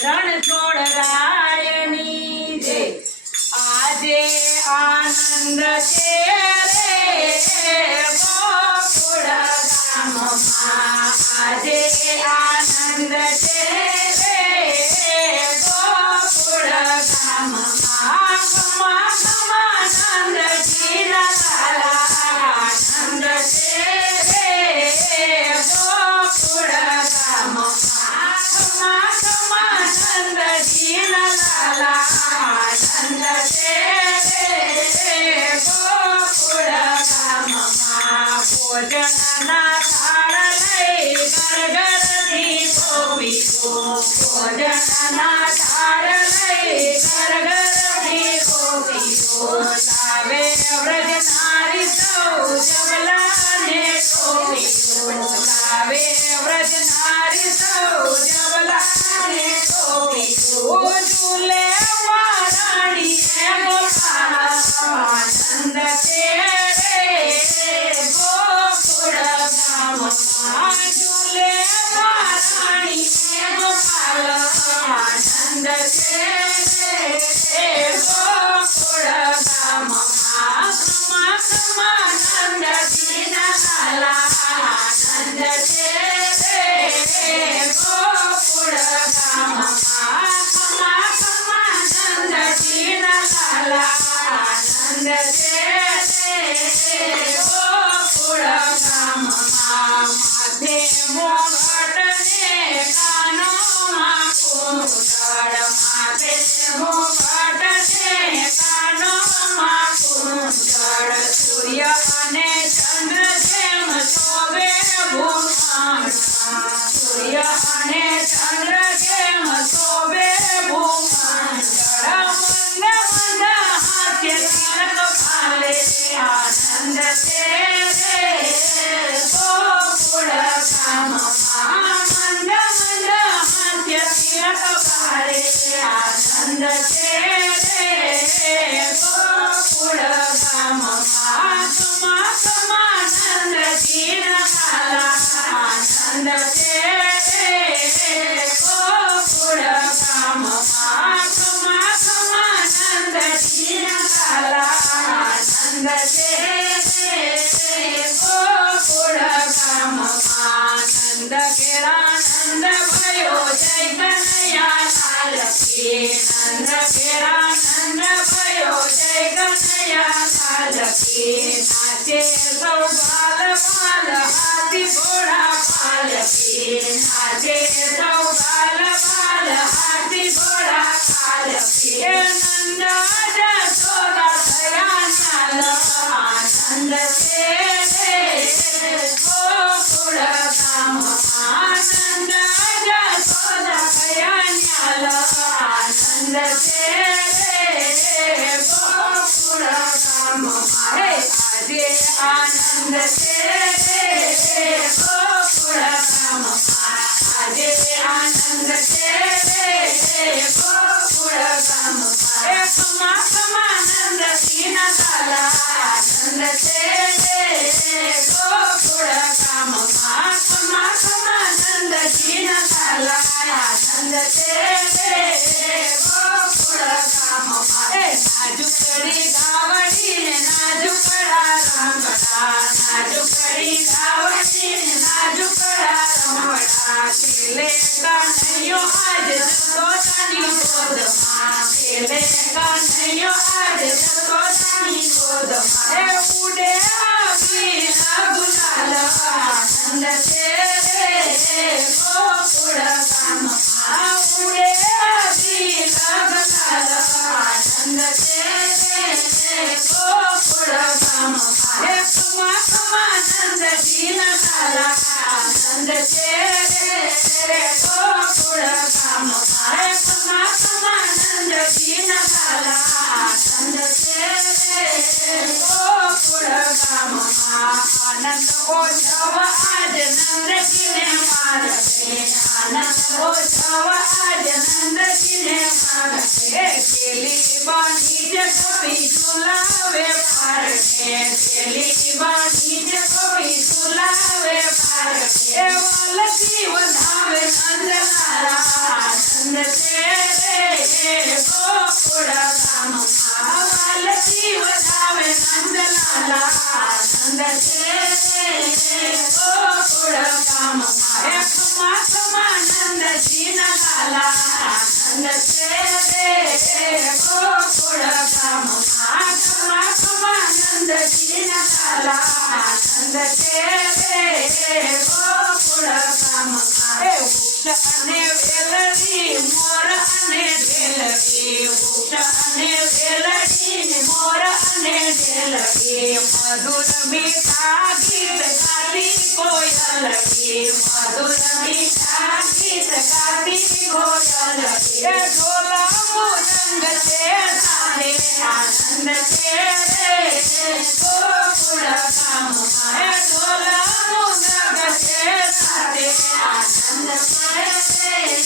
રણછોડ રાયની જય આજે આનંદ છે રે ગોકુળ ગામમાં આજે આનંદ છે રે ગોકુળ ગામમાં ખમા ખમા નંદજી લાલા આનંદ છે રે ગોકુળ ગામમાં ખમા ખમા નંદજી લાલા આનંદ છે રે ગોકુળ ગામમાં ભોજનના થાળ લઈ ઘરઘરથી ગોપીઓ ભોજનના થાળ લઈ ઘરઘરથી ગોપીઓ લાવે વ્રજ નારી સૌ જબલાને ટોપીઓ લાવે વ્રજ નારી સૌ જબલાને ટોપીઓ ઝૂલે વારાણી ગોપાલ આનંદ છે રે ગોકુળ ગામમાં ઝૂલે વારાણી ગોપાલ આનંદ છે રે ગોકુળ ગામમાં ખમા ખમા નંદજીના લાલા આનંદ છે રે ગોકુળ ગામમાં ખમા ખમા નંદજીના લાલા આનંદ છે રે ગોકુળ ગામમાં માથે મોગટ ને કાનોમાં કુંડળ માથે મોગટ ને કાનોમાં કુંડળ સૂર્ય અને ચંદ્ર જેમ શોભે ભૂખંડ સૂર્ય અને ચંદ્ર જેમ શોભે ભૂખંડ મંદ મંદ હાથે તિલક ફાલે આનંદ છે રે ગોકુળ ગામમાં મંદ મંદ હાથે તિલક ફાલે આનંદ છે રે ગોકુળ ગામમાં ખમા ખમા નંદજીના લાલા આનંદ છે રે ગોકુળ ગામમાં ખમા ખમા નંદજીના લાલા આનંદ છે રે ગોકુળ ગામમાં નંદ કેરા નંદ ભયો જય કનૈયા લાલ કી નંદ કેરા નંદ ભયો જય કનૈયા લાલ કી નાચે સૌ બાલ બાલ હાથી ઘોડા પાલકી નાચે સૌ બાલ બાલ હાથી ઘોડા પાલકી નંદ જશોદા થયા નાલ આનંદ છે રે ગોકુળ ગામમાં નંદ જશોદા થયા નાલ આનંદ છે રે ગોકુળ ગામમાં આજે આનંદ છે રે ગોકુળ ગામમાં આજે આનંદ છે રે ગોકુળ ગામમાં ખમા ખમા નંદજીના લાલા આનંદ છે રે ગોકુળ ગામમાં ખમા ખમા નંદજીના લાલા આનંદ છે રે ગોકુળ ગામમાં નાજુકડી ગાવડી ને નાજુકડા રમકડા નાજુકડી ગાવડી ને નાજુકડા રમકડા ખેલે કનૈયો આજ જશોદાની ગોદમાં ખેલે કનૈયો આજ જશોદાની ગોદમાં ઉડે આવી ગુલાલ આનંદ છે રે ગોકુળ ગામમાં ઉડે આવી ગુલાલ આનંદ છે રે ગોકુળ ગામમાં ખમા ખમા નંદજીના લાલા આનંદ છે રે ગોકુળ ગામમાં ખમા ખમા નંદજીના લાલા આનંદ છે રે ગોકુળ ગામમાં આનંદ ઓછવ આજ નંદજીને મારશે આનંદ ઓછવ આજ નંદજીને મારશે પેલી બાંધી જ કવિ ઝુલાવે પારણે પેલી બાંધી જ કવિ ઝુલાવે પારણે વલકી વધાવે નંદ અને વેલડી મોર અને ઢેલડી વૃક્ષ અને વેલડી મોર અને ઢેલડી મધુર મીઠા ગીત ગાતી કોયલડી મધુર મીઠા ગીત ગાતી કોયલડી એ ઢોલા મૃદંગ છે તારે આનંદ છે રે ગોકુળ ગામમાં એ ઢોલા મૃદંગ છે તારે આનંદ છે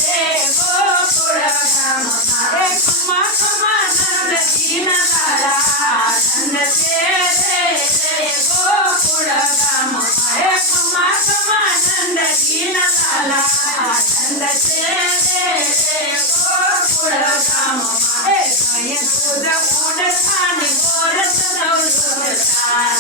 રે ગોકુળ ગામમાં એ ખમા ખમા નંદજીના તારા આનંદ છે રે ગોકુળ ગામમાં એ ખમા ખમા નંદજીના તારા આનંદ છે રે ગોકુળ ગામમાં એ કઈ સુધ ઉડતા ને ગોરસ દૌડતા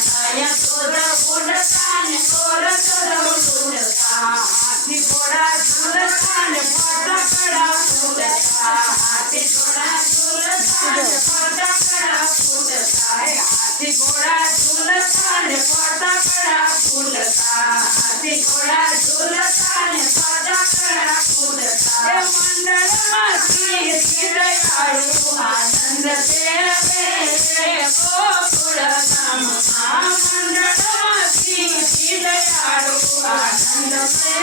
કઈ સુધ ઉડતા ને ગોરસ દૌડતા હાથી ઘોડા ઝૂલતા ને ફટાકડા ફૂટતા હાથી ઘોડા ઝૂલતા ને ફટાકડા ફૂટતા હાથી ઘોડા ઝૂલતા ને ફટાકડા ફૂટતા હાથી ઘોડા ઝૂલતા ને ફટાકડા ફૂટતા એ મંડળમાં શ્રી દયાળુ આનંદ છે રે ગોકુળ ગામમાં મંડળમાં શ્રી દયાળુ આનંદ છે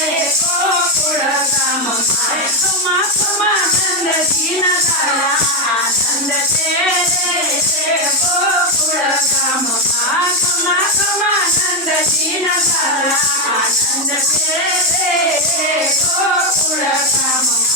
રે ગોકુળ ગામમાં ખમા ખમા નંદજીના તારા આનંદ છે રે ગોકુળ ગામમાં ખમા ખમા નંદજીના તારા આનંદ છે રે ગોકુળ ગામમાં